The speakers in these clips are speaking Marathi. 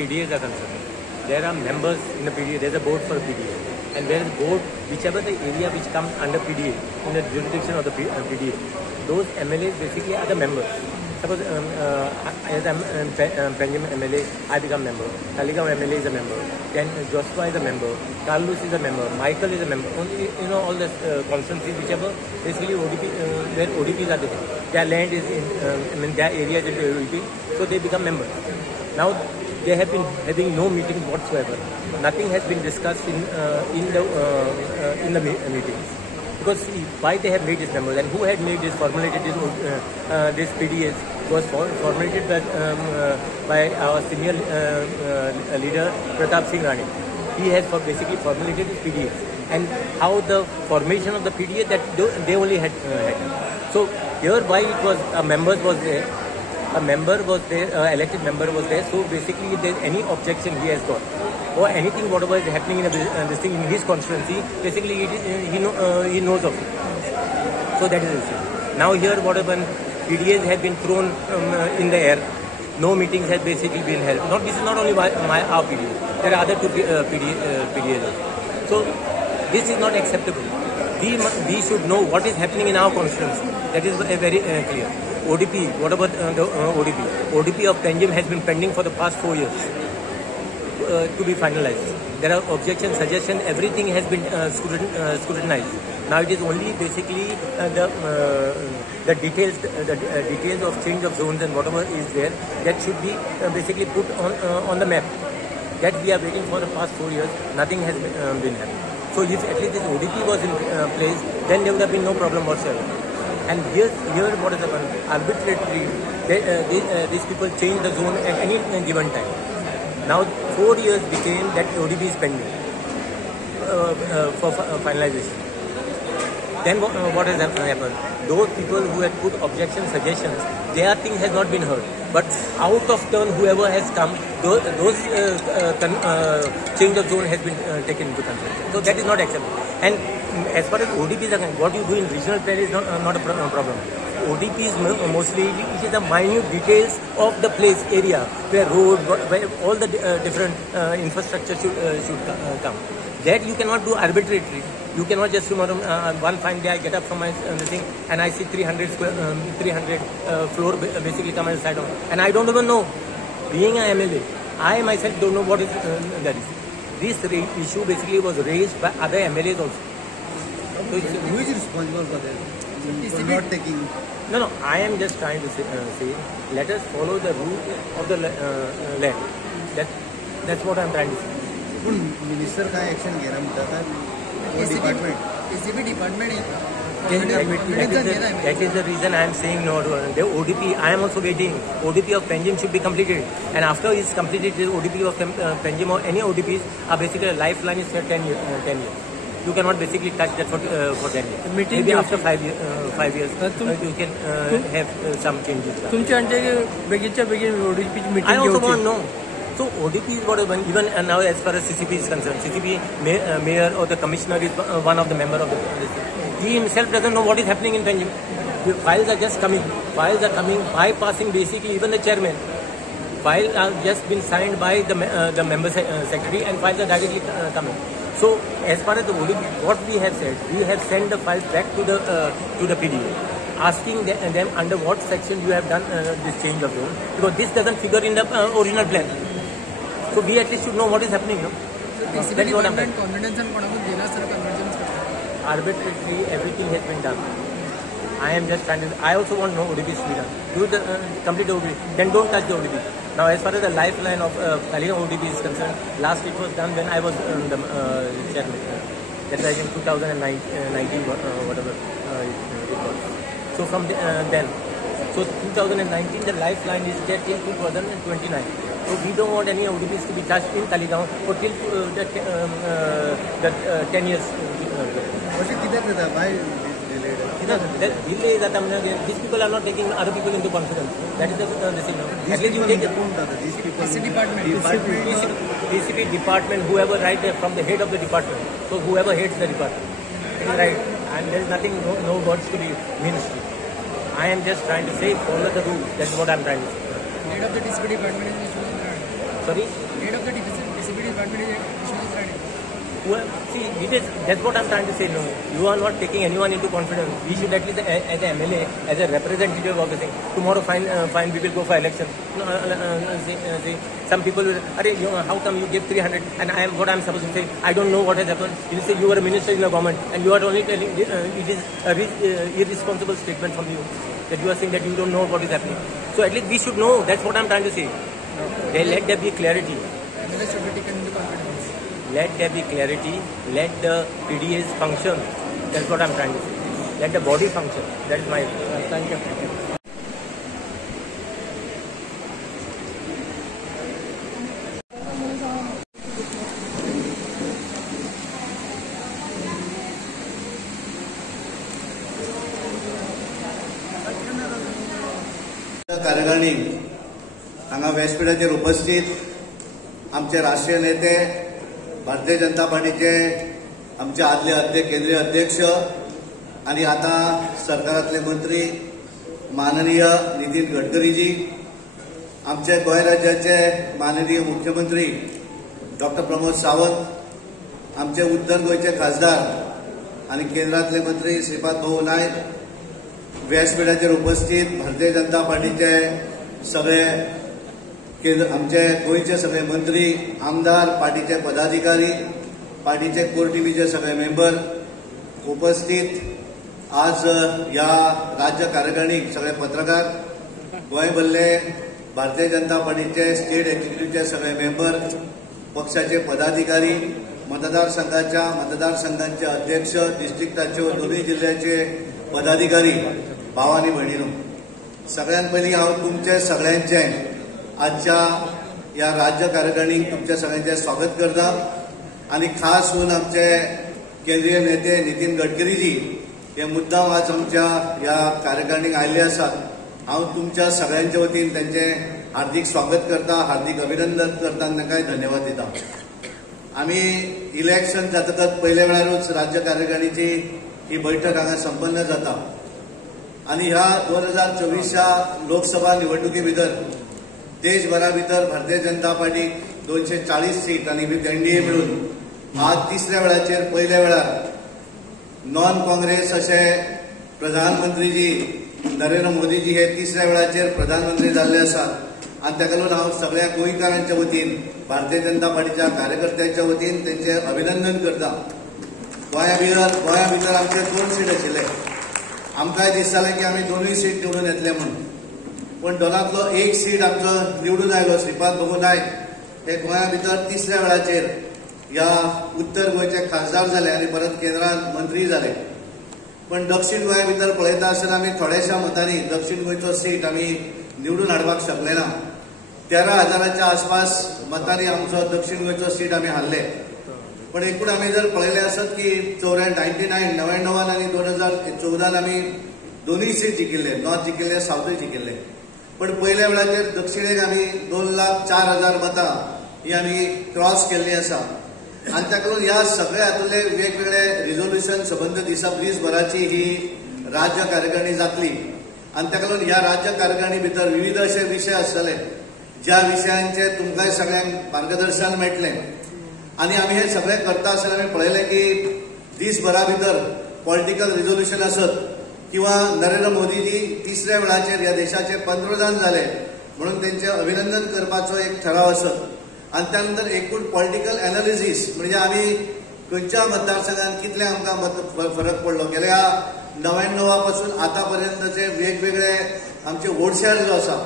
PDAs are concerned, there are members in the PDA, there's a board for PDA. And where the board, whichever the area which comes under PDA, in the jurisdiction of the PDA, those MLAs basically are the members. Suppose as I'm Panjim MLA, I become member. Talegaon MLA is a member. Then Joshua is a member. Carlos is a member. Michael is a member. Only, all the constituencies, whichever, basically ODP, where ODPs are there. Their land is in, their area is in ODP, so they become members. Now, they have been having no meetings whatsoever. Nothing has been discussed in the meetings. Because see, why they have made this members and who had made this, formulated this PDAs was formulated by our senior leader Pratap Singh Rane. He has basically formulated this PDAs and how the formation of the PDA that they only had. So here why it was members was there. A member was there, elected member was there. So basically, if there's any objection he has got, or anything whatever is happening in this thing in his constituency, basically he knows of it. So that is the issue. Now here whatever PDAs have been thrown in the air, no meetings have basically been held. This is not only our PDA. There are other two PDAs also. So this is not acceptable. We should know what is happening in our constituency. That is very clear. ODP, what about the ODP? ODP of Panjim has been pending for the past 4 years to be finalized. There are objections, suggestions, everything has been scrutinized. Now it is only basically the details of change of zones and whatever is there that should be basically put on the map. That we are waiting for the past 4 years. Nothing has been happening. So if at least this ODP was in place, then there would have been no problem whatsoever. And here what has happened, arbitrarily, these people change the zone at any given time. Now 4 years became that ODP is pending for finalization. Then what has happened? Those people who had put objections, suggestions, their thing has not been heard. But out of turn, whoever has come, those change of zone has been taken into consideration. So that is not acceptable. And as far as ODP is concerned, what you do in regional plan is not a problem. ODP is mostly, it is the minute details of the place, area, where road, where all the different infrastructure should come. That you cannot do arbitrarily. You cannot just tomorrow, one fine day I get up from my thing and I see 300 floor basically come inside of, and I don't even know. Being an MLA, I myself don't know what is that is. This issue basically was raised by other MLAs also. So who is responsible for that? For not taking. No. I am just trying to say, let us follow the rule of the land. That's what I am trying to say. Minister काय एक्शन घेणार म्हणतात department ACB department that is the reason I am saying no. The ODP, I am also waiting. ODP of Panjim should be completed, and after it is completed, the ODP of Panjim or any ODPs are basically a lifeline is for 10 years. You cannot basically touch that for 10 years. Maybe after 5 years, you can have some changes. I also want to know. So ODP is what even now as far as CCP is concerned. CCP mayor or the commissioner is one of the member of the. He himself doesn't know what is happening in Panjim. The files are just coming. Files are coming, bypassing basically even the chairman. Files are just been signed by the member secretary, and files are directly coming. So as far as the ODP, what we have said, we have sent the files back to the PDA, asking them under what section you have done this change of zone, because this doesn't figure in the original plan. So we at least should know what is happening. No? That is what I'm saying. Arbitrarily, everything has been done. I am just trying to. I also want no ODPs to be done. Do the complete ODP. Then don't touch the ODP. Now, as far as the lifeline of Talegaon ODP is concerned, last it was done when I was the chairman. That was in 2019, whatever it was. So from then, so 2019, the lifeline is there till 2029. So we don't want any ODPs to be touched in Talegaon for till the 10 years. Why delay is that these people are not taking other people into confidence. That is the decision. At least you take it. DCP department, whoever right there from the head of the department. So whoever heads the department, it is right. And there is nothing, no words to be ministry. I am just trying to say follow the rules. That's what I am trying to say. Head of the DCP department is sorry. of the disability department is Vishnu Friday. Well, see, that's what I'm trying to say. No, you are not taking anyone into confidence. We should at least, as an MLA, as a representative of the thing, tomorrow fine, we will go for election. Say, some people will, how come you give 300 and what I'm supposed to say? I don't know what has happened. You will say you are a minister in the government and you are only telling, it is a irresponsible statement from you, that you are saying that you don't know what is happening. So at least we should know. That's what I'm trying to say. Let there be clarity. MLA should be taken into confidence. Let there be clarity, let the PDAs function. That's what I'm trying to say. Let the body function. That is my thank you. कार्यकारिणी हांगा व्यासपीठाचेर उपस्थित आमचे राष्ट्रीय नेते भारतीय जनता पार्टीचे आमचे आदले केंद्रीय अध्यक्ष आणि आता सरकारातले मंत्री माननीय नितीन गडकरीजी, आमचे गोंय राज्याचे माननीय मुख्यमंत्री डॉक्टर प्रमोद सावंत, आमचे उत्तर गोंयचे खासदार आणि केंद्रातले मंत्री श्रीपाद भाऊ नायक, व्यासपीठाचेर उपस्थित भारतीय जनता पार्टीचे सगळे आमचे गोयचे सगळे मंत्री, आमदार, पार्टीचे पदाधिकारी, पार्टीचे कोर टीव्हीचे सगळे मेंबर उपस्थित आज या राज्य कार्यकारिणीक सगळे पत्रकार, गोंय भल्ले भारतीय जनता पार्टीचे स्टेट एक्झिक्युटिव्हचे सगळे मेंबर, पक्षाचे पदाधिकारी, मतदारसंघांचे अध्यक्ष, डिस्ट्रिक्टाच्यो दोन्ही जिल्ह्याचे पदाधिकारी, भाव आणि भयणीनो, सगळ्यात पयलीं हांव तुमचे सगळ्यांचे आजच्या या राज्य कार्यकारिणीक तुमच्या सगळ्यांचे स्वागत करता आणि खास करून आमचे केंद्रीय नेते नितीन गडकरीजी हे मुद्दाम आज आमच्या या कार्यकारिणीक आयिल्ले आसात. हांव तुमच्या सगळ्यांच्या वतीन त्यांचे हार्दिक स्वागत करता, हार्दिक अभिनंदन करता आणि तांकांय धन्यवाद दिता. आमी इलेक्शन जातकच पयल्या वेळारूच राज्य कार्यकारिणीची ही बैठक हांगा संपन्न जाता आणि ह्या 2024 लोकसभा निवडणुकी भितर देशभरा भितर भारतीय जनता पार्टीक 240 सीट आणि एनडीए मिळून आज तिसऱ्या वेळाचेर पयल्या वेळार नॉन काँग्रेस असे प्रधानमंत्रीजी नरेंद्र मोदीजी हे तिसऱ्या वेळाचेर प्रधानमंत्री जाल्ले आसात आणि ताका लागून हांव सगळ्या गोंयकारांच्या वतीन भारतीय जनता पार्टीच्या कार्यकर्त्यांच्या वतीन त्यांचे अभिनंदन करता. गोंया भितर आमचे 2 सीट आशिल्ले. आमकांय दिसतालें की आमी दोनूय सीट निवडून येतले म्हणून, पण दोनांतलो एक सीट आमचो निवडून आयलो श्रीपाद भाऊ नायक हे गोंया भितर तिसऱ्या वेळाचेर या उत्तर गोंयचे खासदार जाले आणि परत केंद्रांत मंत्री जाले. पण दक्षिण गोंया भितर पळयता आसतना आमी थोड्याशा मतांनी दक्षिण गोंयचो सीट आमी निवडून हाडपाक शकले ना. 13,000च्या आसपास मतांनी आमचो दक्षिण गोंयचो सीट आमी हारले. पण एकूण आमी जर पळयले आसत की 99 आणि 2014 आमी दोनूय सीट जिखिल्ले, नॉर्थ जिखिल्ले, साऊथय जिखिल्ले. पण पयल्या वेळाचेर दक्षिणेक आमी 2,04,000 मतां ही आमी क्रॉस केल्ली आसा आणि ताका लागून ह्या सगळ्या हातूंतले वेगवेगळे रिझोल्युशन संबंद दिसभराची ही राज्य कार्यकारिणी जातली आणि ताका लागून ह्या राज्य कार्यकारिणी भितर विविध असे विशय आसतले ज्या विशयांचे तुमकांय सगळ्यांक मार्गदर्शन मेळटलें आणि आमी हे सगळे करता आसतना आमी पळयलें की दिसभरा भितर पॉलिटिकल रिझोल्युशन आसत किंवा नरेंद्र मोदीजी तिसऱ्या वेळाचेर ह्या देशाचे पंतप्रधान जाले म्हणून त्यांचे अभिनंदन करपाचो एक ठराव आसत आणि त्यानंतर एकूण पॉलिटिकल एनालिसीस म्हणजे आमी खंयच्या मतदारसंघात कितले आमकां फरक पडलो गेल्या 99 पासून आतापर्यंतचे वेगवेगळे आमचे वोट शेअर जो आसा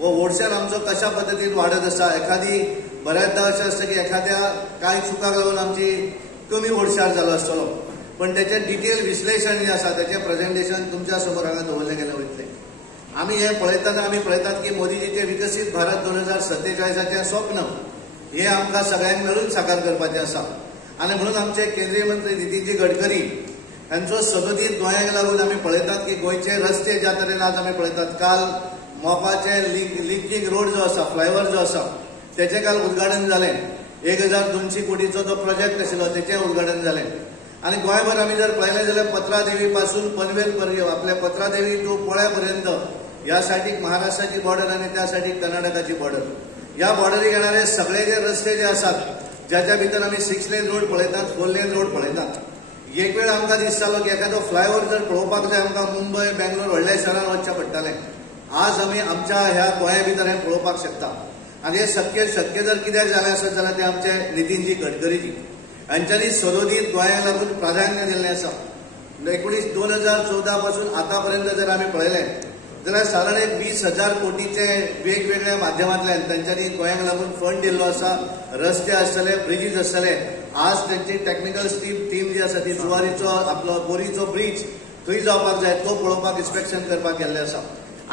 वो वोट शेअर आमचो कशा पद्दतीन वाडत आसा. एखादी बऱ्याचदा अशें आसता की एखाद्या कांय चुकांक लागून आमची कमी वोट शेअर जालो आसतलो पण त्याचे डिटेल विश्लेषण जे आसा त्याचे प्रेझेंटेशन तुमच्या समोर हांगा दवरले गेले वयतले. आमी हे पळयतना आमी पळयतात की मोदीजीचे विकसीत भारत 2047चे स्वप्न हे आमकां सगळ्यांक मेळून साकार करपाचें आसा आणि म्हणून आमचे केंद्रीय मंत्री नितीनजी गडकरी हांचो सततीत गोंयाक लागून आमी पळयतात की गोंयचे रस्ते ज्या तरेन आज आमी पळयतात. काल मोपाचे लिंकींग रोड जो आसा, फ्लायओव्हर जो आसा तेचें काल उद्घाटन जालें. 1,200 कोटीचो तो प्रोजेक्ट आशिल्लो तेचें उद्घाटन जालें आणि गोंयभर आमी जर पळयलें जाल्यार पत्रादेवी पासून पनवेल पर्यंत आपल्या पत्रादेवी टू पोळ्या पर्यंत ह्या सायडीक महाराष्ट्राची बॉर्डर आणि त्या सायडीक कर्नाटकाची बॉर्डर ह्या बॉर्डरीक येणारे सगळे जे रस्ते जे आसात ज्याच्या भितर आमी 6 लेन रोड पळयतात 4 लेन रोड पळयतात एक वेळ आमकां दिसतालो की एखादो फ्लायओव्हर जर पळोवपाक जाय आमकां मुंबय बेंगलोर व्हडल्या शहरांत वचचें पडटालें आज आमी आमच्या ह्या गोंया भितर हें पळोवपाक शकता आनी हें शक्य जर कित्याक जालें आसत जाल्यार ते आमचे नितीनजी गडकरीजी हांच्यांनी सरोदीत गोंयाक लागून प्राधान्य दिल्लें आसा 2014 पासून आतापर्यंत जर आमी पळयलें जाल्यार साधारण एक 20,000 कोटीचे वेगवेगळ्या माध्यमांतल्यान तांच्यांनी गोंयाक लागून फंड दिल्लो आसा रस्ते आसतले ब्रिजीस आसतले आज त्यांची टेक्निकल टीम जी आसा ती जुवारीचो आपलो बोरीचो ब्रिज थंय जावपाक जाय तो पळोवपाक इन्स्पेक्शन करपाक गेल्ले आसा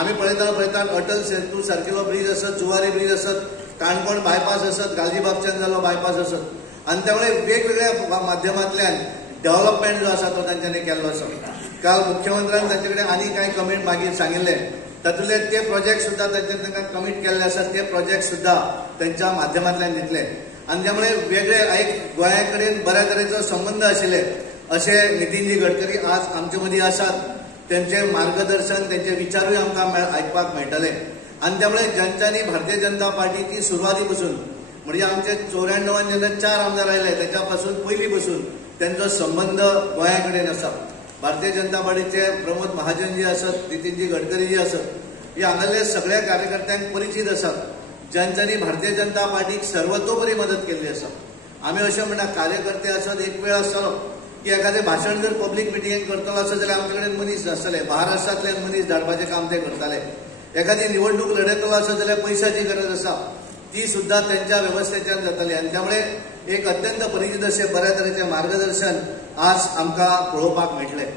आमी पळयतात अटल सेतू सारकेलो ब्रिज आसत जुवारी ब्रिज आसत काणकोण बायपास आसत गालजीबागच्यान जालो बायपास आसत आनी त्यामुळे वेगवेगळ्या माध्यमांतल्यान डेव्हलपमेंट जो आसा तो तांच्यांनी केल्लो आसा काल मुख्यमंत्र्यान तांचे कडेन आनी कांय कमीट मागीर सांगिल्ले तातूंतले ते प्रोजेक्ट सुद्दां तांकां कमीट केल्ले आसात ते प्रोजेक्ट सुद्दां तांच्या माध्यमांतल्यान दितले आनी त्यामुळे वेगळे एक गोंया कडेन बऱ्या तरेचो संबंद आशिल्ले अशे नितीनजी गडकरी आज आमचे मदीं आसात त्यांचे मार्गदर्शन त्यांचे विचारूय आमकां आयकपाक मेळटले आनी त्यामुळे ज्यांच्यांनी भारतीय जनता पार्टीची सुरवाती पासून म्हणजे आमचे 94 जेन्ना 4 आमदार आयले त्याच्या पासून पयलीं पासून त्यांचो संबंध गोंया कडेन आसा भारतीय जनता पार्टीचे प्रमोद महाजन जी आसत नितीनजी गडकरी जी आसत हे हांगासरल्या सगळ्या कार्यकर्त्यांक परिचित आसात ज्यांच्यांनी भारतीय जनता पार्टीक सर्वतोपरी मदत केल्ली आसा आमी अशें म्हणटा कार्यकर्ते आसत एक वेळ आसतलो की एखादें भाशण जर पब्लीक मिटिंगेक करतलो आसत जाल्यार आमचे कडेन मनीस नासतले महाराष्ट्रांतल्यान मनीस धाडपाचें काम ते करताले एखादी निवडणूक लढयतलो आसत जाल्यार पयशाची गरज आसा ती सुद्दां त्यांच्या वेवस्थेच्यान जाताली आनी त्यामुळे एक अत्यंत परिचित अशें बऱ्या तरेचें मार्गदर्शन आज आमकां पळोवपाक मेळटलें